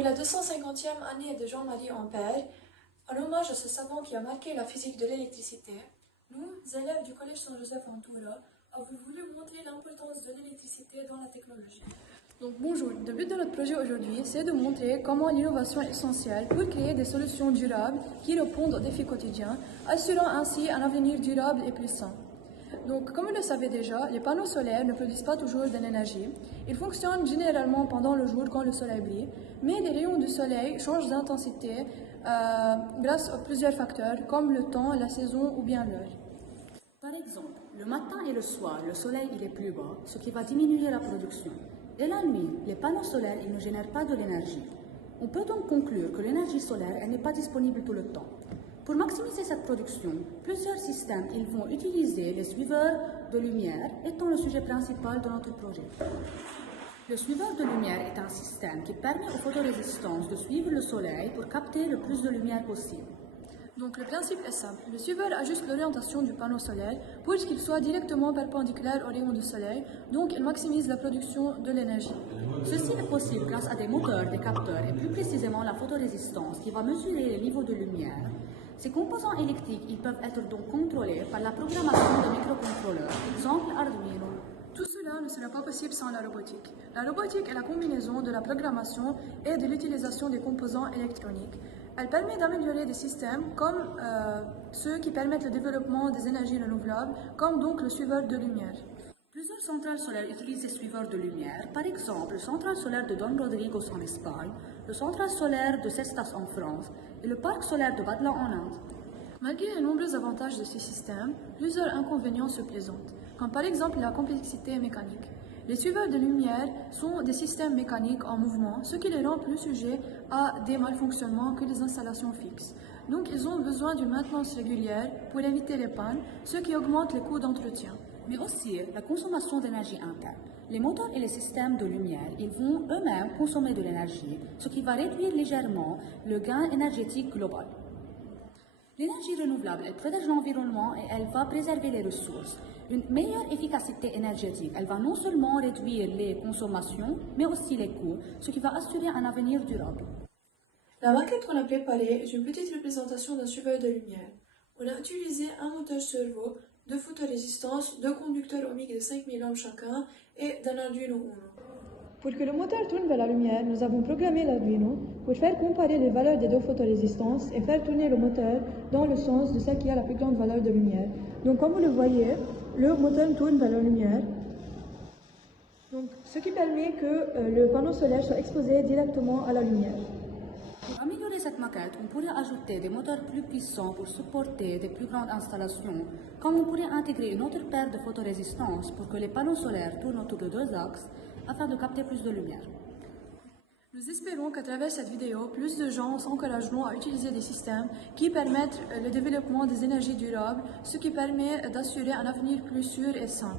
Pour la 250e année de Jean-Marie Ampère, en hommage à ce savant qui a marqué la physique de l'électricité, nous, élèves du Collège Saint-Joseph en Toura, avons voulu montrer l'importance de l'électricité dans la technologie. Donc bonjour, le but de notre projet aujourd'hui, c'est de montrer comment l'innovation est essentielle pour créer des solutions durables qui répondent aux défis quotidiens, assurant ainsi un avenir durable et plus sain. Donc, comme vous le savez déjà, les panneaux solaires ne produisent pas toujours de l'énergie. Ils fonctionnent généralement pendant le jour quand le soleil brille, mais les rayons du soleil changent d'intensité grâce à plusieurs facteurs comme le temps, la saison ou bien l'heure. Par exemple, le matin et le soir, le soleil il est plus bas, ce qui va diminuer la production. Et la nuit, les panneaux solaires ils ne génèrent pas de l'énergie. On peut donc conclure que l'énergie solaire elle n'est pas disponible tout le temps. Pour maximiser cette production, plusieurs systèmes ils vont utiliser les suiveurs de lumière, étant le sujet principal de notre projet. Le suiveur de lumière est un système qui permet aux photorésistances de suivre le soleil pour capter le plus de lumière possible. Donc le principe est simple, le suiveur ajuste l'orientation du panneau solaire pour qu'il soit directement perpendiculaire aux rayons du soleil, donc il maximise la production de l'énergie. Ceci est possible grâce à des moteurs, des capteurs et plus précisément la photorésistance qui va mesurer les niveaux de lumière. Ces composants électriques ils peuvent être donc contrôlés par la programmation de microcontrôleurs, exemple Arduino. Tout cela ne sera pas possible sans la robotique. La robotique est la combinaison de la programmation et de l'utilisation des composants électroniques. Elle permet d'améliorer des systèmes comme ceux qui permettent le développement des énergies renouvelables, comme donc le suiveur de lumière. Plusieurs centrales solaires utilisent des suiveurs de lumière, par exemple le centrale solaire de Don Rodrigos en Espagne, le centrale solaire de Cestas en France et le parc solaire de Badla en Inde. Malgré les nombreux avantages de ces systèmes, plusieurs inconvénients se présentent, comme par exemple la complexité mécanique. Les suiveurs de lumière sont des systèmes mécaniques en mouvement, ce qui les rend plus sujets à des malfonctionnements que les installations fixes. Donc ils ont besoin d'une maintenance régulière pour éviter les pannes, ce qui augmente les coûts d'entretien. Mais aussi la consommation d'énergie interne. Les moteurs et les systèmes de lumière, ils vont eux-mêmes consommer de l'énergie, ce qui va réduire légèrement le gain énergétique global. L'énergie renouvelable, elle protège l'environnement et elle va préserver les ressources. Une meilleure efficacité énergétique, elle va non seulement réduire les consommations, mais aussi les coûts, ce qui va assurer un avenir durable. La maquette qu'on a préparée est une petite représentation d'un suiveur de lumière. On a utilisé un moteur servo, deux photorésistance, deux conducteurs ohmiques de 5000 ohms chacun et d'un Arduino Uno. Pour que le moteur tourne vers la lumière, nous avons programmé l'Arduino pour faire comparer les valeurs des deux photorésistances et faire tourner le moteur dans le sens de celle qui a la plus grande valeur de lumière. Donc comme vous le voyez, le moteur tourne vers la lumière, donc, ce qui permet que le panneau solaire soit exposé directement à la lumière. Pour améliorer cette maquette, on pourrait ajouter des moteurs plus puissants pour supporter des plus grandes installations, comme on pourrait intégrer une autre paire de photorésistance pour que les panneaux solaires tournent autour de deux axes afin de capter plus de lumière. Nous espérons qu'à travers cette vidéo, plus de gens s'encourageront à utiliser des systèmes qui permettent le développement des énergies durables, ce qui permet d'assurer un avenir plus sûr et sain.